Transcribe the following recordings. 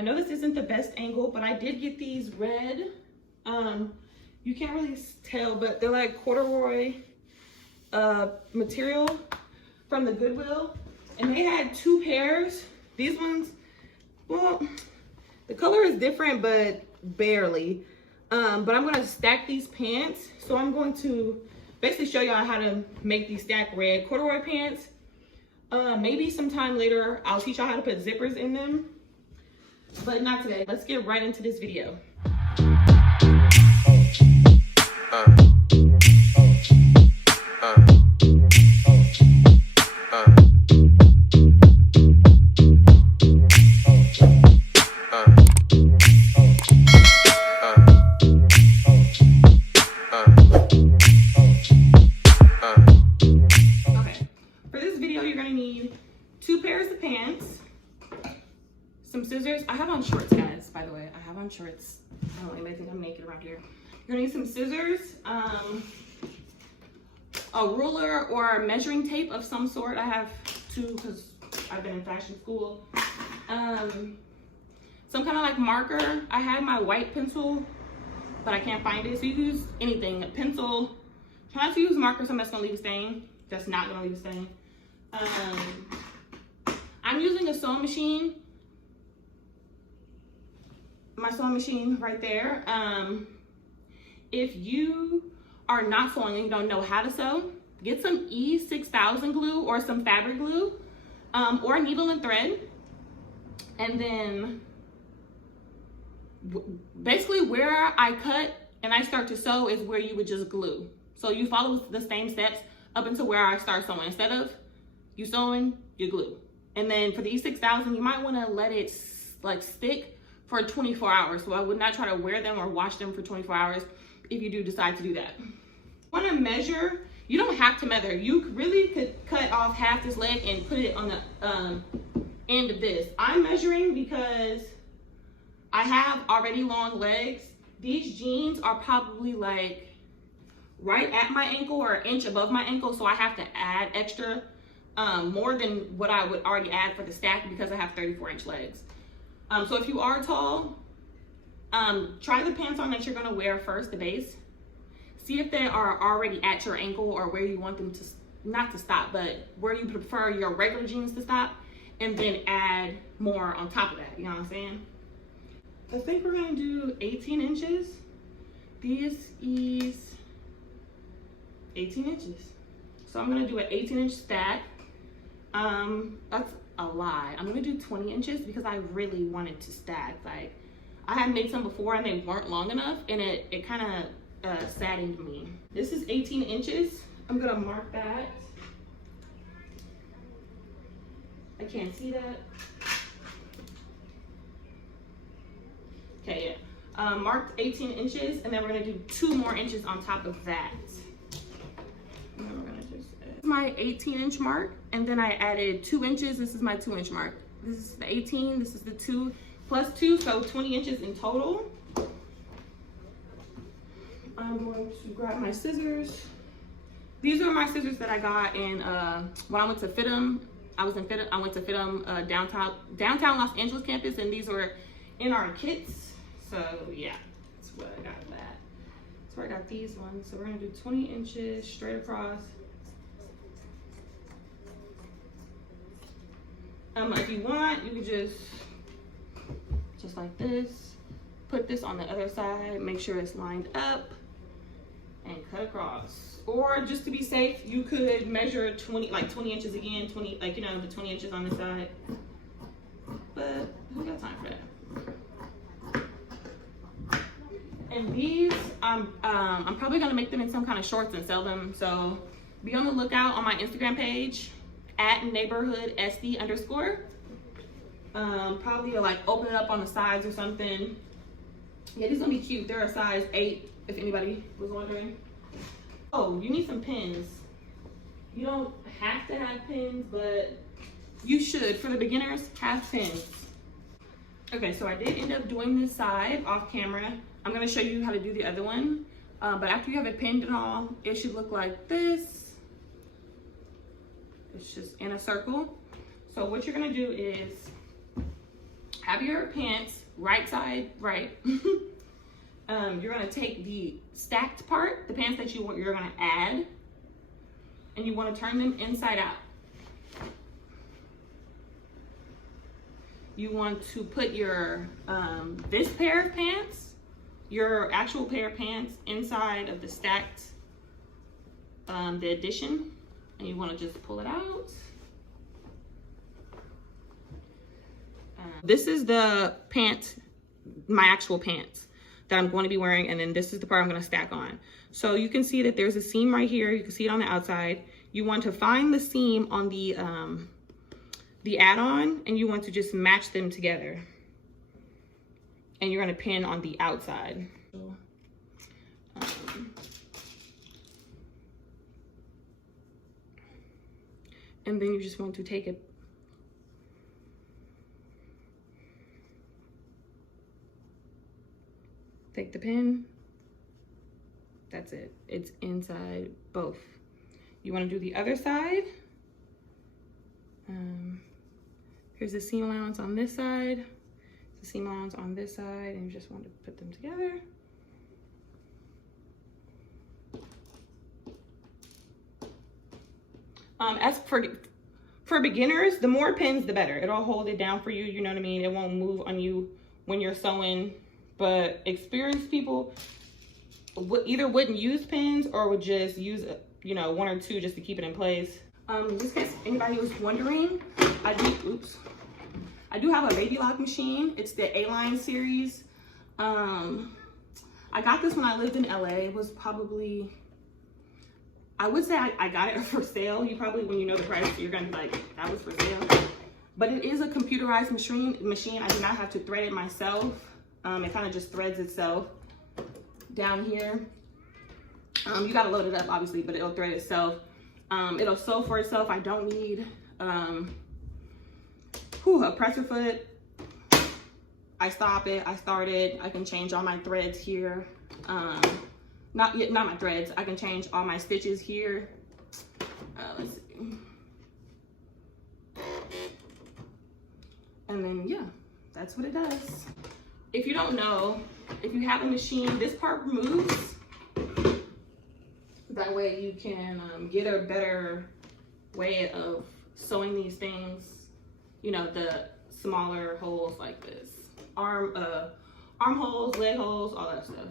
I know this isn't the best angle, but I did get these red. You can't really tell, but they're like corduroy material from the Goodwill. And they had 2 pairs. These ones, well, the color is different, but barely. But I'm gonna stack these pants. So I'm going to basically show y'all how to make these stack red corduroy pants. Maybe sometime later, I'll teach y'all how to put zippers in them, but not today. Let's get right into this video. Scissors. I have on shorts, guys, by the way. I have on shorts. I don't know, anybody think I'm naked around here. You're gonna need some scissors, a ruler or measuring tape of some sort. I have 2 because I've been in fashion school. Some kind of like marker. I had my white pencil, but I can't find it. So you can use anything, a pencil. Try not to use marker, something that's gonna leave a stain. That's not gonna leave a stain. I'm using a sewing machine. My sewing machine right there. If you are not sewing and you don't know how to sew, get some E6000 glue or some fabric glue, or needle and thread. And then basically where I cut and I start to sew is where you would just glue. So you follow the same steps up until where I start sewing. Instead of you sewing, you glue. And then for the E6000, you might want to let it like stick for 24 hours. So I would not try to wear them or wash them for 24 hours if you do decide to do that. You want to measure. You don't have to measure. You really could cut off half this leg and put it on the end of this. I'm measuring because I have already long legs. These jeans are probably like right at my ankle or an inch above my ankle. So I have to add extra, more than what I would already add for the stack because I have 34-inch legs. So if you are tall, try the pants on that you're gonna wear first, the base. See if they are already at your ankle or where you want them to, not to stop, but where you prefer your regular jeans to stop, and then add more on top of that, you know what I'm saying? I think we're gonna do 18 inches. This is 18 inches. So I'm gonna do an 18-inch stack. That's a lie. I'm gonna do 20 inches because I really wanted to stack. Like, I had made some before and they weren't long enough, and it kind of saddened me. This is 18 inches. I'm gonna mark that. I can't see that. Okay, yeah. Marked 18 inches, and then we're gonna do 2 more inches on top of that. And then we're gonna just add my 18-inch mark, and then I added 2 inches. This is my 2-inch mark. This is the 18, this is the 2 plus 2, so 20 inches in total. I'm going to grab my scissors. These are my scissors that I got in when I went to FIT'em. I went to FIT'em downtown Los Angeles campus, and these were in our kits. So yeah, that's what I got that. That's where I got these ones. So we're gonna do 20 inches straight across. If you want, you could just like this, put this on the other side, make sure it's lined up, and cut across. Or just to be safe, you could measure 20 inches again, 20, like, you know, the 20 inches on the side. But who got time for that? And these, I'm probably gonna make them in some kind of shorts and sell them. So be on the lookout on my Instagram page at @neighborhood_. Probably like open it up on the sides or something. Yeah, these gonna be cute. They're a size 8, if anybody was wondering. Oh, you need some pins. You don't have to have pins, but you should. For the beginners, have pins. Okay, so I did end up doing this side off camera. I'm gonna show you how to do the other one. But after you have it pinned and all, it should look like this. It's just in a circle. So what you're gonna do is have your pants right side right. You're gonna take the stacked part, the pants that you're gonna add, and you want to turn them inside out. You want to put your this pair of pants, your actual pair of pants, inside of the stacked, the addition, and you want to just pull it out. This is the pant, my actual pants that I'm going to be wearing, and then this is the part I'm going to stack on. So you can see that there's a seam right here. You can see it on the outside. You want to find the seam on the add-on, and you want to just match them together. And you're going to pin on the outside. And then you just want to take it. Take the pin. That's it. It's inside both. You want to do the other side. Here's the seam allowance on this side, the seam allowance on this side, and you just want to put them together. As for beginners, the more pins, the better. It'll hold it down for you, you know what I mean? It won't move on you when you're sewing. But experienced people either wouldn't use pins or would just use, you know, one or two just to keep it in place. Just in case anybody was wondering, I do have a baby lock machine. It's the A-Line series. I got this when I lived in LA. It was probably, I would say I got it for sale. You probably, when you know the price, you're gonna be like, that was for sale. But it is a computerized machine. I do not have to thread it myself. It kind of just threads itself down here. You gotta load it up, obviously, but it'll thread itself. It'll sew for itself. I don't need a presser foot. I stop it, I start it. I can change all my threads here. Not my threads. I can change all my stitches here. Let's see. And then, yeah, that's what it does. If you don't know, if you have a machine, this part removes. That way you can get a better way of sewing these things. You know, the smaller holes like this. Arm holes, leg holes, all that stuff.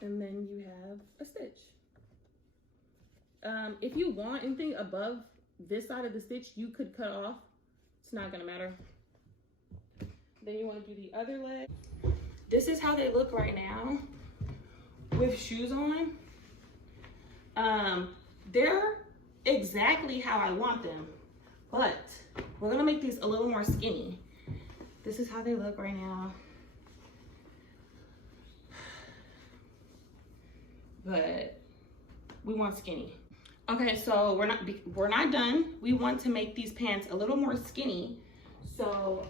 And then you have a stitch. If you want anything above this side of the stitch, you could cut off. It's not gonna matter. Then you want to do the other leg. This is how they look right now with shoes on. They're exactly how I want them, but we're gonna make these a little more skinny. This is how they look right now. But we want skinny. Okay, so we're not done. We want to make these pants a little more skinny. So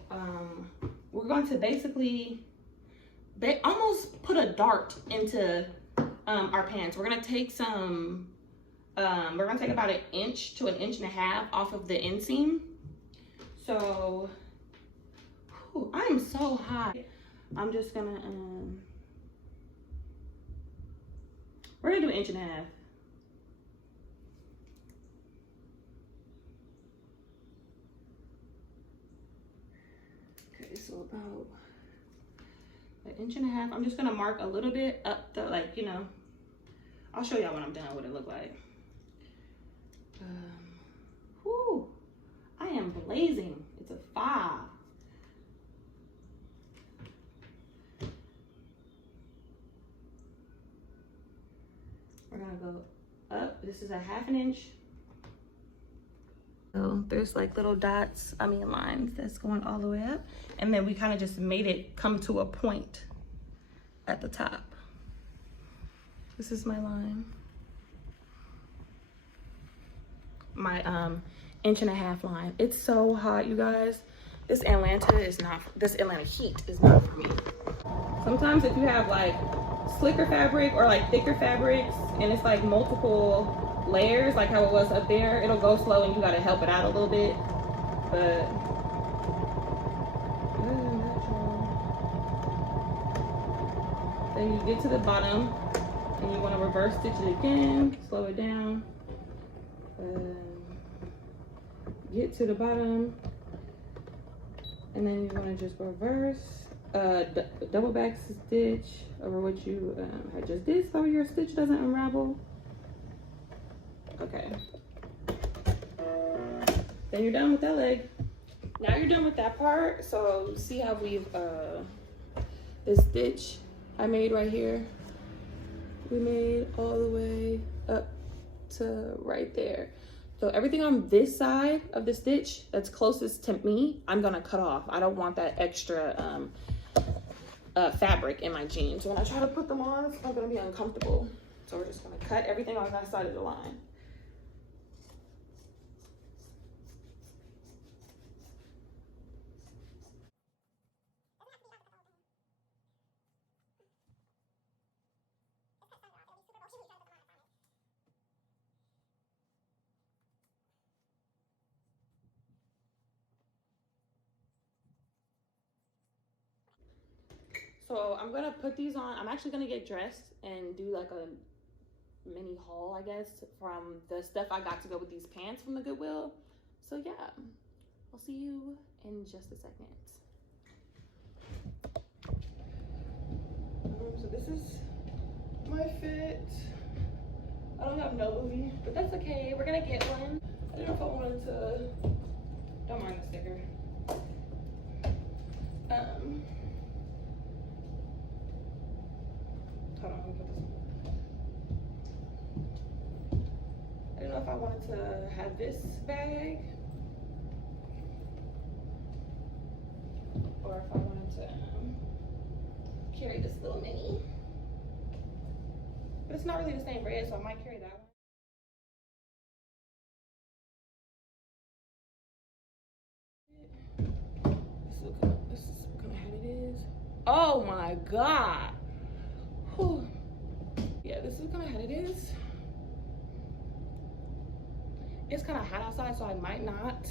we're going to basically almost put a dart into our pants. We're gonna take some, we're gonna take about 1 inch to 1.5 inches off of the inseam. So, I am so hot. I'm just gonna, we're gonna do 1.5 inches. Okay, so about 1.5 inches. I'm just gonna mark a little bit up the, like, you know, I'll show y'all when I'm done what it look like. I am blazing. It's a 5. We're gonna go up. This is a 1/2 inch. So there's like little dots, lines that's going all the way up. And then we kind of just made it come to a point at the top. This is my line. My 1.5 inch line. It's so hot, you guys. This Atlanta heat is not for me. Sometimes if you have like slicker fabric or like thicker fabrics and it's like multiple layers, like how it was up there, it'll go slow and you gotta help it out a little bit. But then you get to the bottom and you want to reverse stitch it again, slow it down. Get to the bottom, and then you want to just reverse double back stitch over what you had just did so your stitch doesn't unravel. Okay, then you're done with that leg. Now you're done with that part. So see how we've this stitch I made right here, we made all the way up to right there. So everything on this side of the stitch that's closest to me, I'm gonna cut off. I don't want that extra fabric in my jeans. So when I try to put them on, it's not gonna be uncomfortable. So we're just gonna cut everything on that side of the line. So I'm gonna put these on. I'm actually gonna get dressed and do like a mini haul, I guess, from the stuff I got to go with these pants from the Goodwill. So yeah, I'll see you in just a second. So this is my fit. I don't have no booty, but that's okay. We're gonna get one. I don't know if I wanted to. Don't mind the sticker. Hold on, let me put this on. I don't know if I wanted to have this bag or if I wanted to carry this little mini. But it's not really the same brand, so I might carry that one. This is what kind of hat it is. Oh my God. Whew. Yeah, this is what kind of hat it is. It's kind of hot outside, so I might not